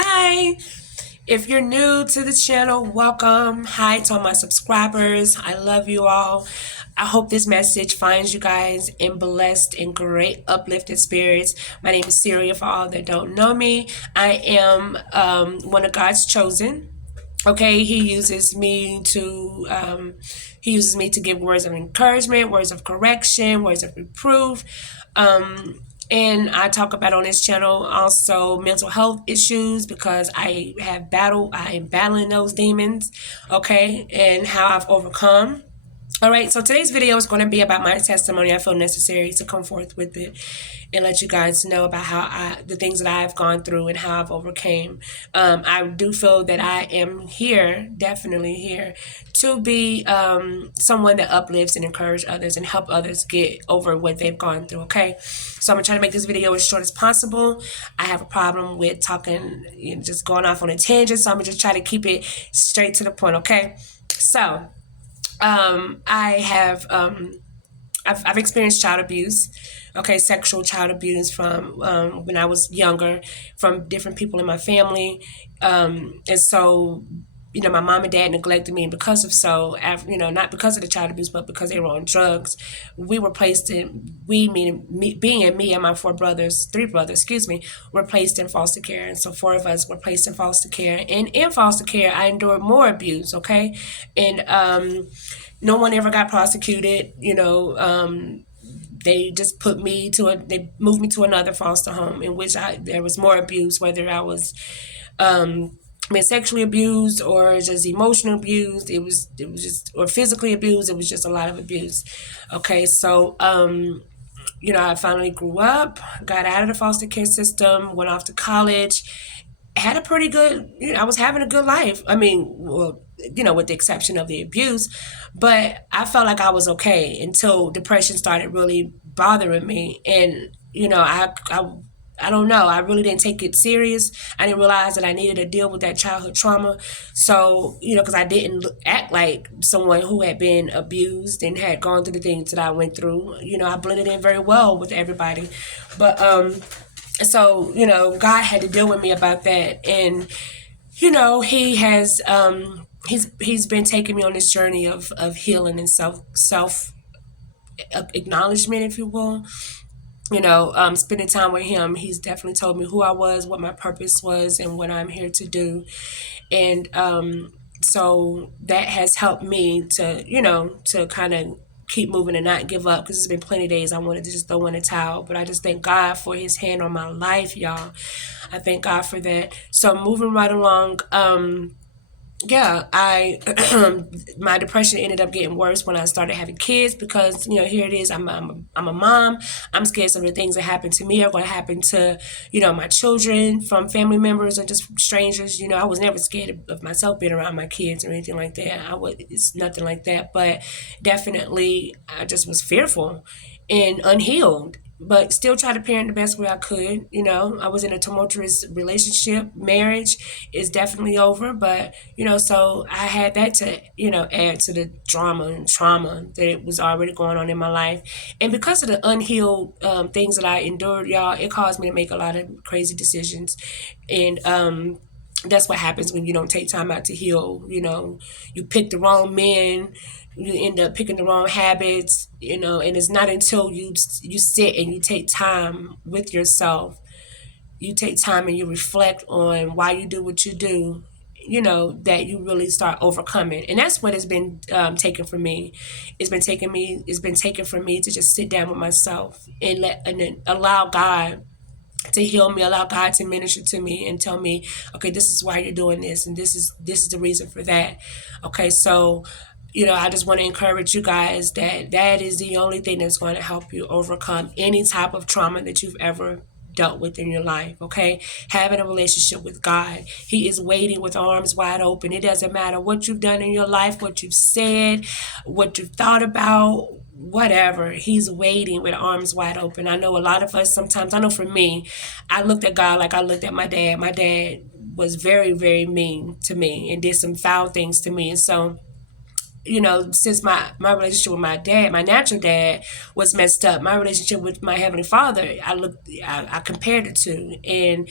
Hi. If you're new to the channel, welcome. Hi to all my subscribers. I love you all. I hope this message finds you guys in blessed and great uplifted spirits. My name is Syria for all that don't know me. I am one of God's chosen. Okay, he uses me to give words of encouragement, words of correction, words of reproof. And I talk about on this channel also mental health issues because I am battling those demons, okay, and how I've overcome. All right, so today's video is going to be about my testimony. I feel necessary to come forth with it and let you guys know about the things that I've gone through and how I've overcame. I do feel that I am here, definitely here, to be someone that uplifts and encourage others and help others get over what they've gone through, okay? So I'm going to try to make this video as short as possible. I have a problem with talking, just going off on a tangent, so I'm going to just try to keep it straight to the point, okay? So I've experienced child abuse, okay, sexual child abuse from when I was younger, from different people in my family, and so my mom and dad neglected me, and because of not because of the child abuse, but because they were on drugs, we were placed in meaning me and my three brothers, were placed in foster care, and so four of us were placed in foster care, and in foster care I endured more abuse, okay, and no one ever got prosecuted, they just they moved me to another foster home in which there was more abuse, whether I was being sexually abused or just emotional abused. It was just, or physically abused. It was just a lot of abuse. Okay, so I finally grew up, got out of the foster care system, went off to college, had a pretty good, I was having a good life. I mean, well, with the exception of the abuse, but I felt like I was okay until depression started really bothering me. And, I don't know. I really didn't take it serious. I didn't realize that I needed to deal with that childhood trauma. So, because I didn't act like someone who had been abused and had gone through the things that I went through. I blended in very well with everybody. But, so, God had to deal with me about that. And, he has, he's been taking me on this journey of healing and self acknowledgement, if you will. Spending time with him, he's definitely told me who I was, what my purpose was, and what I'm here to do. And so that has helped me to kind of keep moving and not give up, because there's been plenty of days I wanted to just throw in a towel. But I just thank God for his hand on my life, y'all. I thank God for that. So moving right along, I my depression ended up getting worse when I started having kids, because here it is, I'm a mom. I'm scared some of the things that happen to me are going to happen to my children, from family members or just strangers. I was never scared of myself being around my kids or anything like that. It's nothing like that, but definitely I just was fearful and unhealed, but still try to parent the best way I could. I was in a tumultuous relationship. Marriage is definitely over, but so I had that to add to the drama and trauma that was already going on in my life. And because of the unhealed things that I endured, y'all, it caused me to make a lot of crazy decisions. And that's what happens when you don't take time out to heal. You pick the wrong men, you end up picking the wrong habits, and it's not until you sit and you take time with yourself, you take time and you reflect on why you do what you do, that you really start overcoming. And that's what has been taken from me. It's been taken from me to just sit down with myself and then allow God to heal me, allow God to minister to me and tell me, okay, this is why you're doing this, and this is the reason for that. Okay, so I just want to encourage you guys that is the only thing that's going to help you overcome any type of trauma that you've ever dealt with in your life. Okay, having a relationship with God. He is waiting with arms wide open. It doesn't matter what you've done in your life, what you've said, what you've thought about, whatever. He's waiting with arms wide open. I know a lot of us sometimes, I know for me, I looked at God like I looked at my dad. My dad was very, very mean to me and did some foul things to me. And so since my relationship with my dad, my natural dad, was messed up, my relationship with my heavenly Father, I compared it to, and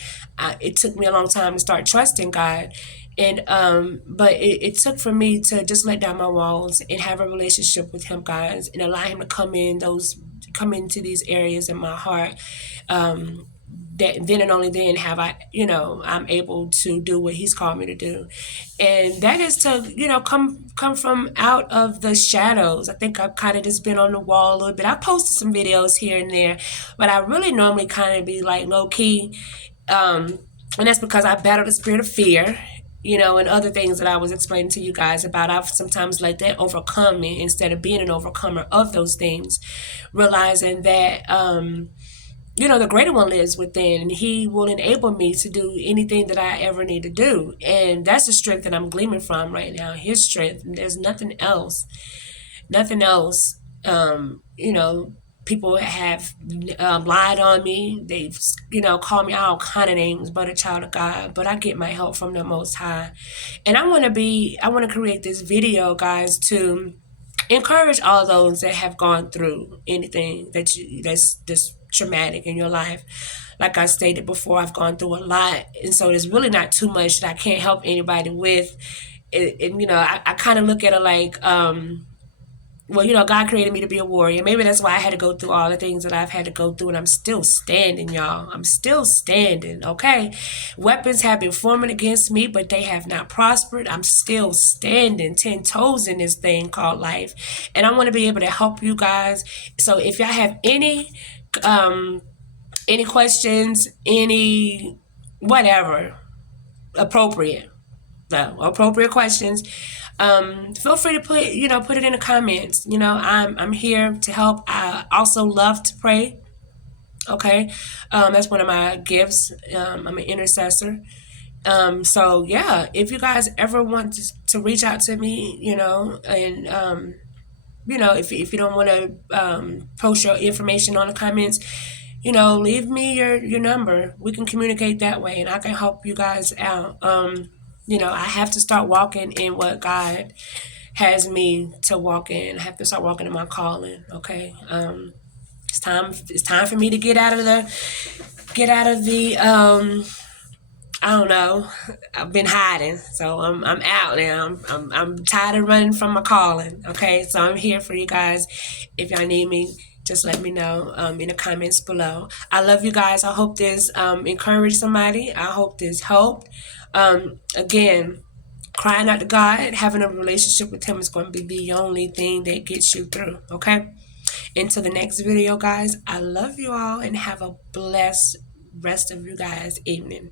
it took me a long time to start trusting God, and but it took for me to just let down my walls and have a relationship with Him, guys, and allow Him to come into these areas in my heart. That then and only then have I'm able to do what He's called me to do, and that is to come from out of the shadows. I think I've kind of just been on the wall a little bit. I posted some videos here and there, but I really normally kind of be like low key, and that's because I battle the spirit of fear. And other things that I was explaining to you guys about, I've sometimes let that overcome me instead of being an overcomer of those things, realizing that the greater one lives within, and He will enable me to do anything that I ever need to do. And that's the strength that I'm gleaming from right now, His strength. There's nothing else. Nothing else. People have lied on me. They've, called me all kind of names, but a child of God. But I get my help from the Most High. And I want to create this video, guys, to encourage all those that have gone through anything that's traumatic in your life. Like I stated before, I've gone through a lot, and so there's really not too much that I can't help anybody with. And I kind of look at it like, God created me to be a warrior. Maybe that's why I had to go through all the things that I've had to go through, and I'm still standing, y'all. I'm still standing, okay? Weapons have been forming against me, but they have not prospered. I'm still standing 10 toes in this thing called life, and I want to be able to help you guys. So if y'all have any questions, any whatever appropriate questions, feel free to put it in the comments. I'm here to help. I also love to pray. Okay, that's one of my gifts. I'm an intercessor. So yeah, if you guys ever want to reach out to me, and if you don't want to post your information on the comments, leave me your number. We can communicate that way, and I can help you guys out. I have to start walking in what God has me to walk in. I have to start walking in my calling. Okay. It's time for me to get out of the I don't know. I've been hiding, so I'm out now. I'm tired of running from my calling. Okay, so I'm here for you guys. If y'all need me, just let me know in the comments below. I love you guys. I hope this encouraged somebody. I hope this helped. Again, crying out to God, having a relationship with Him is going to be the only thing that gets you through. Okay. Until the next video, guys. I love you all and have a blessed rest of you guys' evening.